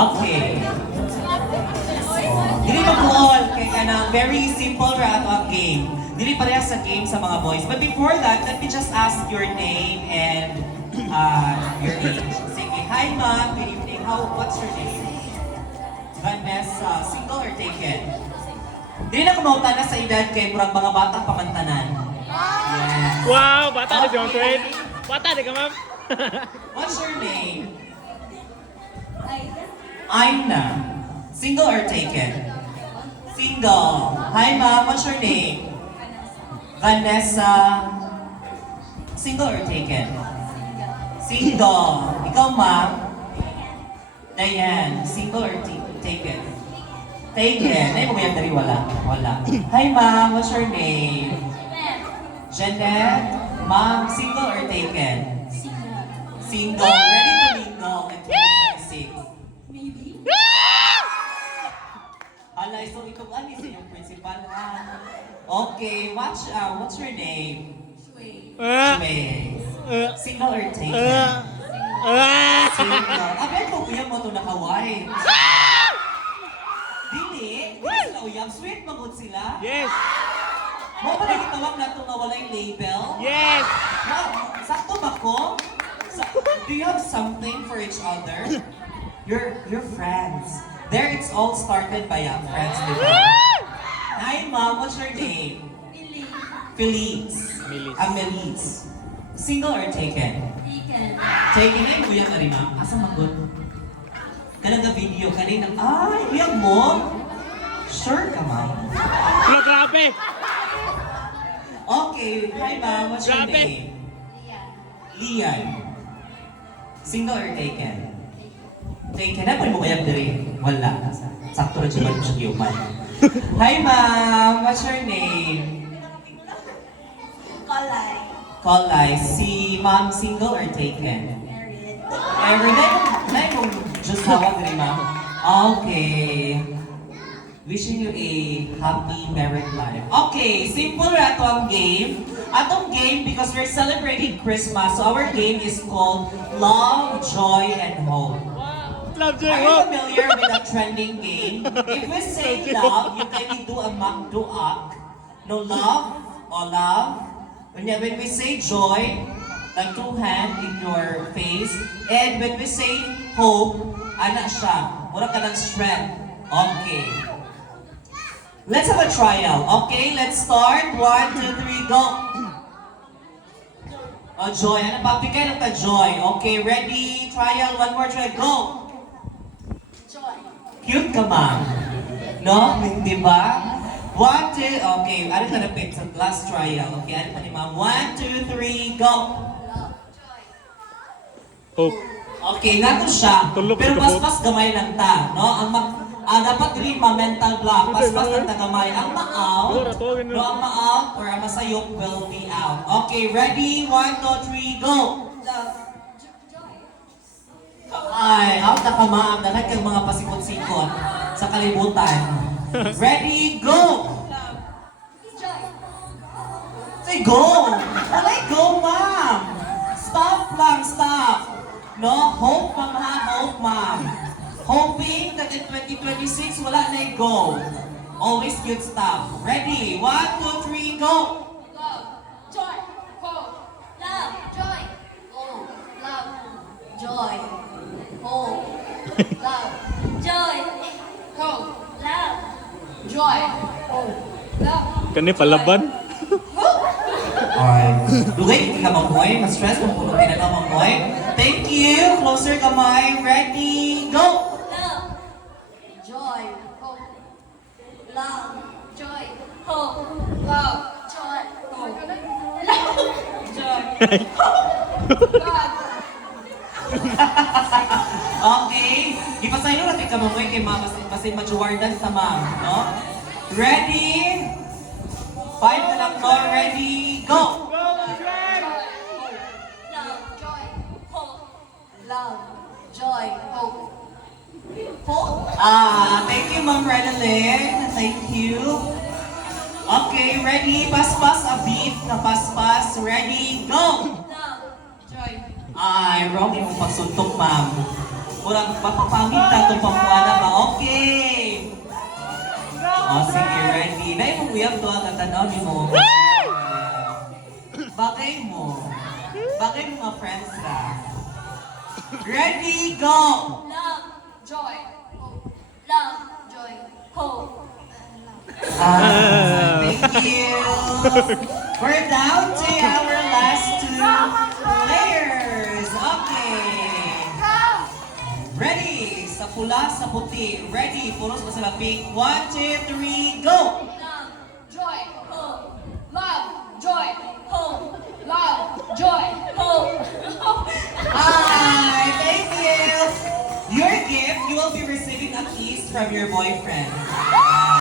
Okay. Dili mag-all kay kanang very simple ra ato ang game. Dili pareha sa game sa mga boys. But before that, let me just ask your name and your age. Sige, hi ma'am, good evening. What's your name? Vanessa, single or taken? Dili na kumauta na sa edad kay murang mga bata pamantanan. Yes. Wow, bata na John Fred. Bata na ka, ma'am. What's your name? Aina. Single or taken? Single. Hi ma'am, what's your name? Vanessa. Single or taken? Single. Ikaw ma'am? Diane. Single or taken? Taken. Ay mo yan dari wala. Wala. Hi ma'am, what's your name? Jeanette. Ma'am, single or taken? Single. Ready to mingle in 2026. Alay, so ito ani sa iyong principal ha. Okay, what's your name? Shui. Single or taken? Single. Abay ko uyab mo to nakaway. Dili sila uyab. Sweet magod sila. Yes. Mo pa rin tawag na ito na walay label? Yes. Sakto ba ko? Do you have something for each other? You're friends. There, it's all started by friends, di ba? Hi, ma'am. What's your name? Feliz. Melis. Single or taken? Taken. Ay, kuya ka rin, ma'am. Asa magod? Kanang ga video kanina. Ay, kuya mo? Sure ka, ma'am? Grabe. Okay. Hi, ma'am. What's your Grabe. name? Lian. Single or taken? Taken. Ano mo kaya diri? Wala. Sakto rin siya siya human. Hi, ma'am. What's your name? Kolay. Si ma'am single or taken? Married. Dahil mong just hawag rin, ma'am. Okay. Wishing you a happy married life. Okay, simple ra ito ang game. Atong game, because we're celebrating Christmas, so our game is called Love, Joy, and Hope. Love, joy, Are you hope. familiar with that trending game? If we say love, you kindly do a makduak. No, love or love. When we say joy, like two hands in your face. And when we say hope, anak siya. Mura ka ng strength. Okay. Let's have a trial. Okay, let's start. 1, 2, 3, go. Oh, joy. Ano pa? Bigay ng joy. Okay, ready? Trial. One more try. Go. Cute ka, ma'am. No? Di ba? 1, 2, okay. Ano ka na pick sa last trial? Okay, ano pa ni ma'am? 1, 2, 3, go! Hope. Okay, nato siya. Tulog, Pero tulog. mas gamay lang ta. No? Dapat rin ma-mental block. Mas lang ta gamay. Ang ma-out, no, ang ma-out or ang masayok will be out. Okay, ready? 1, 2, 3, go! Ay, out na ka ma'am. Dapat kang mga pasikot-sikot sa kalibutan. Ready, go! Say go! Alay, go ma'am! Stop lang, stop! No? Hope ma'am ha, hope ma'am. Hoping that in 2026, wala na go. Always good stuff. Ready, 1, 2, 3, go! Kani palaban. Alright. Lugay, ka mamoy. Mas-stress kung puno ka na mamoy. Thank you. Closer kamay. Ready, go! Okay. Ipasaylo natin ka mamoy kay mama kasi majuwardan sa ma'am, no? Ready? 5 na lang to. Ready, go! Thank you, Ma'am Renalyn. Thank you. Okay, ready? Paspas, a beat na paspas. Ready, go! Ay, wrong yung pagsuntok, ma'am. Murang mapapangit na itong pampuana ba? Okay! O, sige, ready. Dahil mong uyab to ang katanaw ni mo. Bagay mo. Bagay mo mga friends ka. Ready, go! Love, joy, hope. Love, joy, hope. Thank you. We're down to our last two players. Okay. Ready? Sa pula, sa puti. Ready? Pulos pa sila pink. 1, 2, 3, go! Love, joy, hope. Love, joy, hope. Love, joy, hope. Hi, thank you. Your gift, you will be receiving a kiss from your boyfriend.